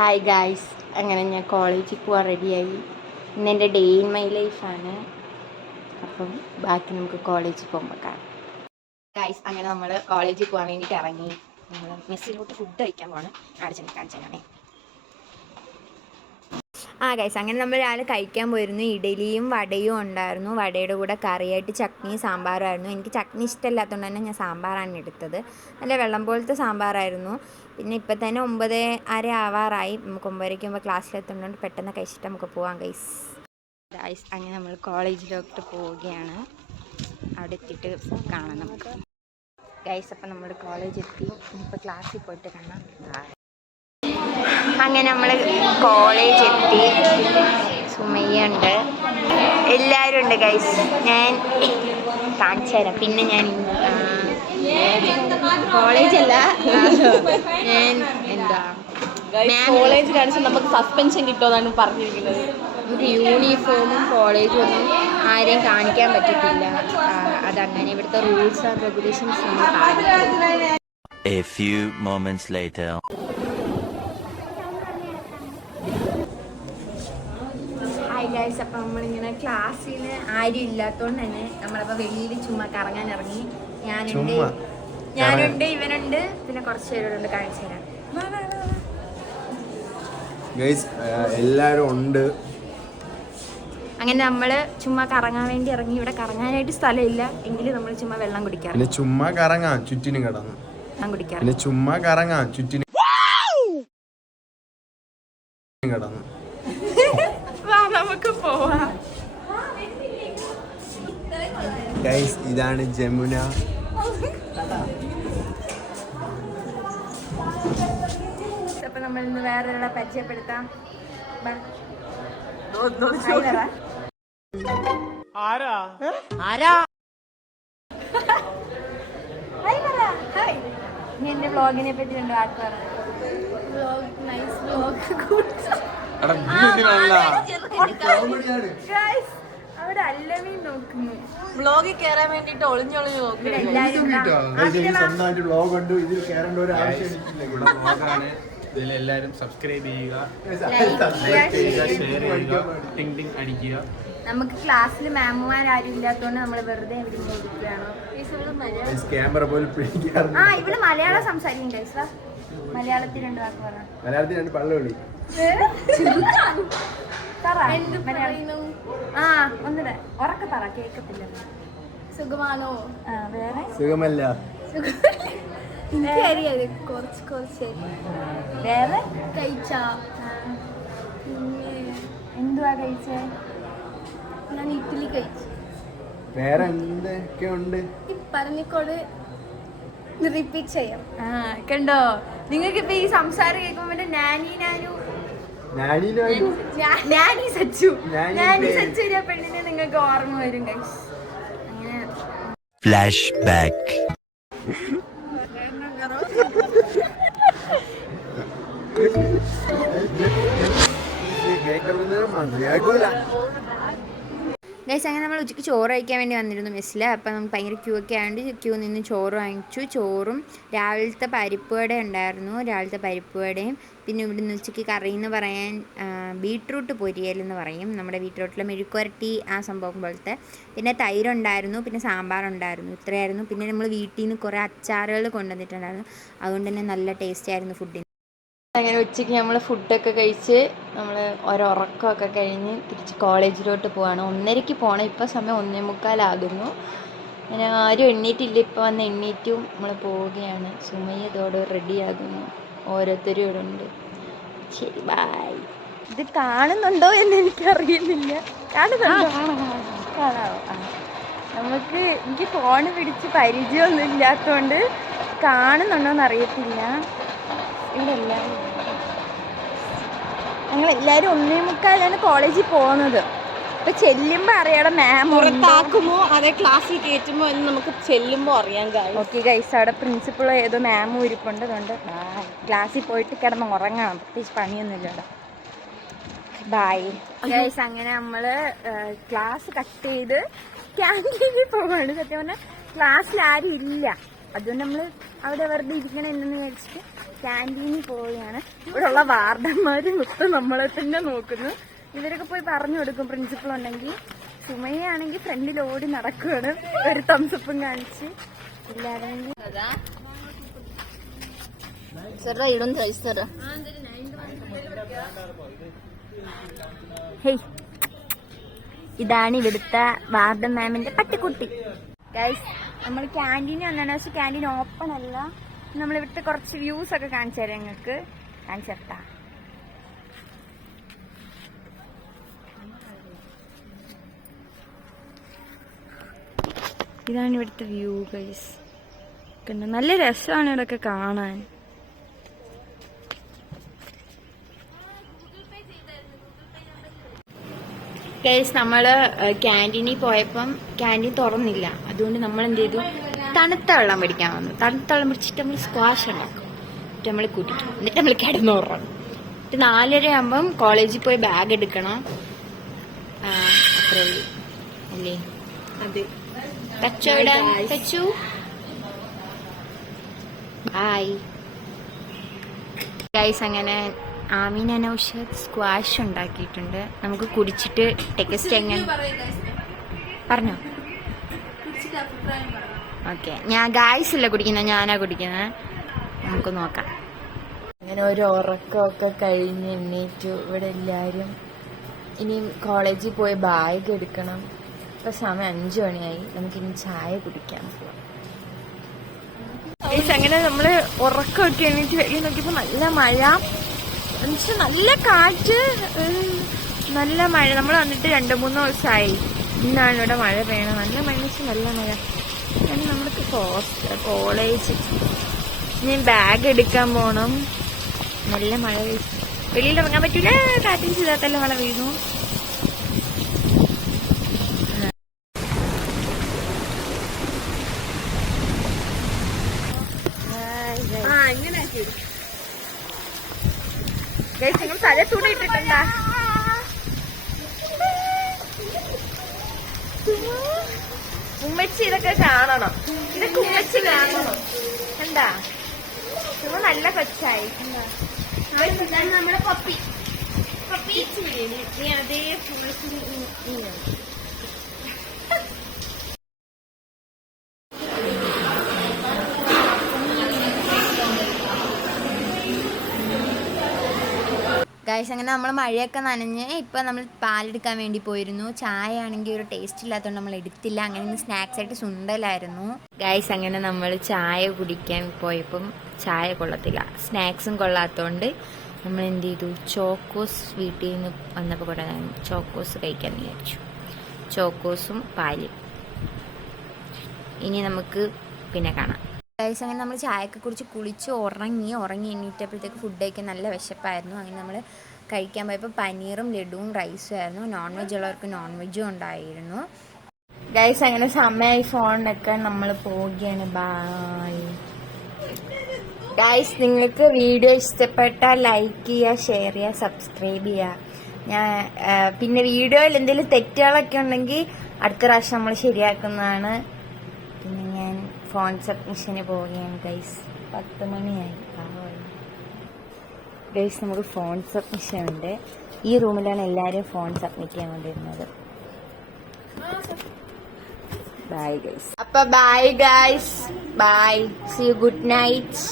Hi guys, അങ്ങനെ ഞാൻ കോളേജിൽ പോകാൻ റെഡിയായി. ഇന്നെൻ്റെ ഡേ ഇൻ മൈ ലൈഫാണ്. അപ്പം ബാക്കി നമുക്ക് കോളേജിൽ പോകുമ്പോൾ കാണാം. ഗായ്സ്, അങ്ങനെ നമ്മൾ കോളേജിൽ പോകാൻ വേണ്ടിയിട്ട് ഇറങ്ങി. നമ്മൾ മെസ്സിലോട്ട് ഫുഡ് കഴിക്കാൻ പോകണം. കാണിച്ചാണേ. ഗൈസ്, അങ്ങനെ നമ്മൾ രാവിലെ കഴിക്കാൻ പോയിരുന്നു. ഇഡലിയും വടയും ഉണ്ടായിരുന്നു. വടയുടെ കൂടെ കറിയായിട്ട് ചട്നിയും സാമ്പാറുമായിരുന്നു. എനിക്ക് ചട്നി ഇഷ്ടമില്ലാത്തതുകൊണ്ട് തന്നെ ഞാൻ സാമ്പാറാണ് എടുത്തത്. നല്ല വെള്ളം പോലത്തെ സാമ്പാറായിരുന്നു. പിന്നെ ഇപ്പം തന്നെ 9:30 ആവാറായി. നമുക്ക് 9:30 മുമ്പ് ക്ലാസ്സിലെത്തുന്നതുകൊണ്ട് പെട്ടെന്ന് കഴിച്ചിട്ട് നമുക്ക് പോകാം ഗൈസ്. അങ്ങനെ നമ്മൾ കോളേജിലോട്ട് പോവുകയാണ്. അവിടെ എത്തിയിട്ട് കാണാം നമുക്ക് ഗൈസ്. അപ്പം നമ്മൾ കോളേജ് എത്തി. ഇനിയിപ്പോൾ ക്ലാസ്സിൽ പോയിട്ട് കാണാം. അങ്ങനെ നമ്മൾ കോളേജ് എത്തി. സുമയ്യ ഉണ്ട്, എല്ലാവരും ഉണ്ട് ഗൈസ്. ഞാൻ കാണിച്ചു തരാം. പിന്നെ ഞാൻ കോളേജല്ല, ഞാൻ കോളേജ് കാണിച്ചാൽ നമുക്ക് സസ്പെൻഷൻ കിട്ടുമെന്നാണ് പറഞ്ഞിരിക്കുന്നത്. നമുക്ക് യൂണിഫോമും കോളേജും ഒന്നും ആരെയും കാണിക്കാൻ പറ്റത്തില്ല. അതങ്ങനെ ഇവിടുത്തെ റൂൾസ് ആൻഡ് റെഗുലേഷൻസ് നമ്മൾ പാലിക്കും. A few moments later. Hi guys, അപ്പം നമ്മളിങ്ങനെ ക്ലാസ്സിൽ ആരും ഇല്ലാത്തതുകൊണ്ട് തന്നെ നമ്മളപ്പോൾ വെളിയിൽ ചുമ്മാ കറങ്ങാൻ ഇറങ്ങി. ഞാനുണ്ട്, ഇവനുണ്ട്, പിന്നെ കുറച്ച് പേരുണ്ട്. കാണിച്ചു തരാം. എല്ലാരും ഉണ്ട്. അങ്ങനെ നമ്മൾ ചുമ്മാ കറങ്ങാൻ വേണ്ടി ഇറങ്ങി. ഇവിടെ കറങ്ങാനായിട്ട് സ്ഥലമില്ല എങ്കിലും നമ്മൾ ചുമ്മാ വെള്ളം കുടിക്കാം. പിന്നെ ചുമ്മാ കറങ്ങാം ചുറ്റിനും കിടന്നു. പിന്നെ ചുമ്മാ കറങ്ങാം ചുറ്റിനും കിടന്നു. നമുക്ക് പോവാം. ഗൈസ്, ഇതാണ് ജമുന. അപ്പൊ നമ്മൾ ഇന്ന് വേറൊരാളെ പരിചയപ്പെടുത്താം. എന്റെ വ്ളോഗിനെ പറ്റി രണ്ട് വാക്ക് പറ. അവിടെ അല്ലമീൻ നോക്കുന്നു. വ്ളോഗിൽ കയറാൻ വേണ്ടിട്ട് ഒളിഞ്ഞൊളിഞ്ഞു നോക്കുന്നു. ഇതിലെല്ലാരും സബ്സ്ക്രൈബ് ചെയ്യുക, ഷെയർ ചെയ്യുക, ടിങ് ടിങ് അടിക്കുക. നമുക്ക് ക്ലാസ്സിൽ മാമുമാരും ഇല്ലാത്തതുകൊണ്ട് നമ്മൾ വെറുതെ ഇവിടെ ഇരിക്കുകയാണ്. ഇവിടെ മലയാളം സംസാരിക്കും ഗൈസ്. മലയാളത്തിൽ രണ്ട് വാക്ക് പറ. മലയാളത്തിൽ രണ്ട് പള്ളുകളി. ഒന്നിടെ ഉറക്കെ പറ, കേക്കത്തില്ല. സുഖമാണോ? വേറെ സുഖമല്ല. കുറച്ച് വേറെ കഴിച്ച എന്തുവാ കഴിച്ചേ? ഞാൻ ഇഡ്ഡലി കഴിച്ചു. വേറെ എന്തൊക്കെ ഉണ്ട് പറഞ്ഞിക്കോട് റിപ്പീറ്റ് ചെയ്യാം. കണ്ടോ, നിങ്ങൾക്ക് ഇപ്പൊ ഈ സംസാരം കേൾക്കുമ്പോ നാനി സച്ചു പെണ്ണിനെ നിങ്ങൾക്ക് ഓർമ്മ വരും ഗൈസ്. അങ്ങനെ ഫ്ലാഷ് ബാക്ക്. ഗൈസ്, അങ്ങനെ നമ്മൾ ഉച്ചയ്ക്ക് ചോറ് കഴിക്കാൻ വേണ്ടി വന്നിരുന്നു മെസ്സിൽ. അപ്പം നമുക്ക് ഭയങ്കര ക്യൂ ഒക്കെ ആയതുകൊണ്ട് ക്യൂ നിന്ന് ചോറ് വാങ്ങിച്ചു. ചോറും രാവിലത്തെ പരിപ്പുവട ഉണ്ടായിരുന്നു, രാവിലത്തെ പരിപ്പുവടയും. പിന്നെ ഇവിടുന്ന് ഉച്ചയ്ക്ക് കറി എന്ന് പറയാൻ ബീട്രൂട്ട് പൊരിയലെന്ന് പറയും, നമ്മുടെ ബീട്രൂട്ടിലെ മെഴുക്കുവരട്ടി ആ സംഭവം പോലത്തെ. പിന്നെ തൈരുണ്ടായിരുന്നു, പിന്നെ സാമ്പാറുണ്ടായിരുന്നു. ഇത്രയായിരുന്നു. പിന്നെ നമ്മൾ വീട്ടിൽ നിന്ന് കുറേ അച്ചാറുകൾ കൊണ്ടുവന്നിട്ടുണ്ടായിരുന്നു. അതുകൊണ്ട് തന്നെ നല്ല ടേസ്റ്റ് ആയിരുന്നു ഫുഡിന്. അങ്ങനെ ഉച്ചയ്ക്ക് നമ്മൾ ഫുഡൊക്കെ കഴിച്ച് നമ്മൾ ഉറക്കമൊക്കെ കഴിഞ്ഞ് തിരിച്ച് കോളേജിലോട്ട് പോവാണ്. 1:30 പോകണം. ഇപ്പോൾ സമയം 1:45 അങ്ങനെ ആരും എണ്ണീറ്റില്ല. ഇപ്പോൾ വന്ന് എണ്ണീറ്റും നമ്മൾ പോവുകയാണ്. സുമയ്യ ഇതോടെ റെഡിയാകുന്നു. ഓരോരുത്തരും ഇവിടെ ഉണ്ട്. ശരി, ബായ്. ഇത് കാണുന്നുണ്ടോ എന്ന് എനിക്കറിയുന്നില്ല. കാണാവോ? എനിക്ക് ഫോൺ പിടിച്ച് പരിചയമൊന്നും ഇല്ലാത്തതുകൊണ്ട് കാണുന്നുണ്ടോയെന്ന് അറിയത്തില്ല. ഇവിടെ എല്ലാവരും ഞങ്ങളെല്ലാവരും 1:45 കോളേജിൽ പോകുന്നത്. ഇപ്പം ചെല്ലുമ്പോൾ അറിയാം മാം പുറത്താക്കുമോ അതേ ക്ലാസ്സിൽ കയറ്റുമോ എന്ന് നമുക്ക് ചെല്ലുമ്പോൾ അറിയാം. ഓക്കെ ഗൈസ്, അവിടെ പ്രിൻസിപ്പളോ ഏതോ മാമും ഇരിപ്പുണ്ട്. അതുകൊണ്ട് ക്ലാസ്സിൽ പോയിട്ട് കിടന്ന് ഉറങ്ങണം. പ്രത്യേകിച്ച് പണിയൊന്നുമില്ല അവിടെ. Bye guys. അങ്ങനെ നമ്മൾ ക്ലാസ് കട്ട് ചെയ്ത് ക്യാൻറ്റീനിൽ പോവാണ്. സത്യം പറഞ്ഞാൽ ക്ലാസ്സിൽ ആരും ഇല്ല. അതുകൊണ്ട് നമ്മൾ അവിടെ വെറുതെ ഇരിക്കണം എന്ന് വിചാരിച്ചിട്ട് ക്യാൻറ്റീനിൽ പോവുകയാണ്. ഇവിടെയുള്ള വാർഡന്മാർ മൊത്തം നമ്മളെ തന്നെ നോക്കുന്നു. ഇവരൊക്കെ പോയി പറഞ്ഞു കൊടുക്കും പ്രിൻസിപ്പൾ ഉണ്ടെങ്കിൽ. സുമയാണെങ്കിൽ ഫ്രണ്ടിൽ ഓടി നടക്കുകയാണ് ഒരു തംസപ്പും കാണിച്ച്. ഇല്ലാതെങ്കിൽ ഇതാണ് ഇവിടുത്തെ വാർഡൻ മാമിന്റെ പട്ടിക്കുട്ടി. ഗൈസ് നമ്മൾ ക്യാൻറ്റീൻ വന്നാണ്, പക്ഷെ ക്യാൻറ്റീൻ ഓപ്പൺ അല്ല. നമ്മൾ ഇവിടുത്തെ കുറച്ച് വ്യൂസ് ഒക്കെ കാണിച്ചു തരാം നിങ്ങൾക്ക്. കാണിച്ചു തരട്ടാ. ഇതാണ് ഇവിടുത്തെ വ്യൂ ഗൈസ്. നല്ല രസമാണ് ഇവിടെയൊക്കെ കാണാൻ. ഗൈസ് നമ്മള് ക്യാൻറ്റീനിൽ പോയപ്പം ക്യാൻറ്റീൻ തുറന്നില്ല. അതുകൊണ്ട് നമ്മൾ എന്ത് ചെയ്തു, തണുത്ത വെള്ളം പിടിക്കാൻ വന്നു. തണുത്ത വെള്ളം പിടിച്ചിട്ട് നമ്മൾ സ്ക്വാഷ് ഉണ്ടാക്കും. എന്നിട്ട് നമ്മൾ കൂട്ടിക്കും. എന്നിട്ട് നമ്മൾ കിടന്നുറങ്ങും. എന്നിട്ട് 4:30 ആകുമ്പം കോളേജിൽ പോയി ബാഗ് എടുക്കണം. അത്രേ ഉള്ളൂ അല്ലേ? അതെ. Touch hi guys. അങ്ങനെ ആമീന നൗഷാദ് സ്ക്വാഷ് ഉണ്ടാക്കിയിട്ടുണ്ട്. നമുക്ക് കുടിച്ചിട്ട് ടെക്സ്റ്റ് എങ്ങനെ പറഞ്ഞോ? ഓക്കെ, ഞാൻ ഗായ്സ് അല്ല കുടിക്കുന്നത്, ഞാനാ കുടിക്കുന്നത്. നമുക്ക് നോക്കാം. അങ്ങനെ ഒരു ഉറക്കമൊക്കെ കഴിഞ്ഞ് എണ്ണീറ്റു. ഇവിടെ എല്ലാവരും ഇനിയും കോളേജിൽ പോയി ബാഗ് എടുക്കണം. ഇപ്പൊ സമയം 5 മണിയായി. നമുക്കിനി ചായ കുടിക്കാൻ പോവാം. അങ്ങനെ നമ്മള് ഉറക്കമൊക്കെ എണീറ്റ് വെളിയിൽ നോക്കിയപ്പോ നല്ല മഴ, എന്നുവെച്ചാൽ നല്ല കാറ്റ്, നല്ല മഴ. നമ്മൾ വന്നിട്ട് 2-3 ദിവസമായി. ഇന്നാണ് ഇവിടെ മഴ പെയ്യണം. നല്ല മഴ വെച്ചാൽ നല്ല മഴ. അങ്ങനെ നമ്മൾക്ക് കോളേജ് ഇനി ബാഗ് എടുക്കാൻ പോണം. നല്ല മഴ വെളിയിൽ ഇറങ്ങാൻ പറ്റൂല. കാറ്റും ചെയ്താത്തല്ല മഴ വീണു. നിങ്ങൾ തല ചൂടിട്ടിട്ടുണ്ടാ? ഉമ്മച്ചി ഇതൊക്കെ കാണണം. ഇതൊക്കെ ഉമ്മച്ചി കാണണം. എന്താ നിങ്ങൾ നല്ല കൊച്ചായി. നമ്മളെ പപ്പി നീ അതേ ഫുൾ ഗൈസ്. അങ്ങനെ നമ്മൾ മഴയൊക്കെ നനഞ്ഞ് ഇപ്പം നമ്മൾ പാലെടുക്കാൻ വേണ്ടി പോയിരുന്നു. ചായ ആണെങ്കിൽ ഒരു ടേസ്റ്റ് ഇല്ലാത്തതുകൊണ്ട് നമ്മൾ എടുത്തില്ല. അങ്ങനെ സ്നാക്സ് ആയിട്ട് സുണ്ടലായിരുന്നു ഗൈസ്. അങ്ങനെ നമ്മൾ ചായ കുടിക്കാൻ പോയപ്പം ചായ കൊള്ളത്തില്ല, സ്നാക്സും കൊള്ളാത്തതുകൊണ്ട് നമ്മൾ എന്ത് ചെയ്തു, ചോക്കോസ് വീട്ടിൽ നിന്ന് വന്നപ്പോൾ കൂടെ ചോക്കോസ് കഴിക്കാൻ വിചാരിച്ചു. ചോക്കോസും പാലും. ഇനി നമുക്ക് പിന്നെ കാണാം ഗൈസ്. അങ്ങനെ നമ്മൾ ചായയൊക്കെ കുടിച്ച് കുളിച്ച് ഉറങ്ങി എണീറ്റപ്പോഴത്തേക്ക് ഫുഡ് കഴിക്കാൻ നല്ല വിശപ്പായിരുന്നു. അങ്ങനെ നമ്മൾ കഴിക്കാൻ പോയപ്പോൾ പനീറും ലഡുവും റൈസും ആയിരുന്നു. നോൺ വെജ് ഉള്ളവർക്ക് നോൺ വെജും ഉണ്ടായിരുന്നു ഗൈസ്. അങ്ങനെ സമയമായി ഫോണിനൊക്കെ നമ്മൾ പോവുകയാണ്. Bye guys. നിങ്ങൾക്ക് വീഡിയോ ഇഷ്ടപ്പെട്ടാൽ ലൈക്ക് ചെയ്യുക, ഷെയർ ചെയ്യുക, സബ്സ്ക്രൈബ് ചെയ്യുക. പിന്നെ വീഡിയോയിൽ എന്തെങ്കിലും തെറ്റുകളൊക്കെ ഉണ്ടെങ്കിൽ അടുത്ത പ്രാവശ്യം നമ്മൾ ശരിയാക്കുന്നതാണ്. പിന്നെ ഞാൻ ഫോൺ സബ്മിഷന് പോവുകയാണ് ഗൈസ്. 10 മണിയായി ഗൈസ്. നമുക്ക് ഫോൺ സബ്മിഷൻ ഉണ്ട്. ഈ റൂമിലാണ് എല്ലാവരും ഫോൺ സബ്മിറ്റ് ചെയ്യാൻ കൊണ്ടിരുന്നത്. Bye guys. അപ്പൊ bye guys, bye, see you, good night.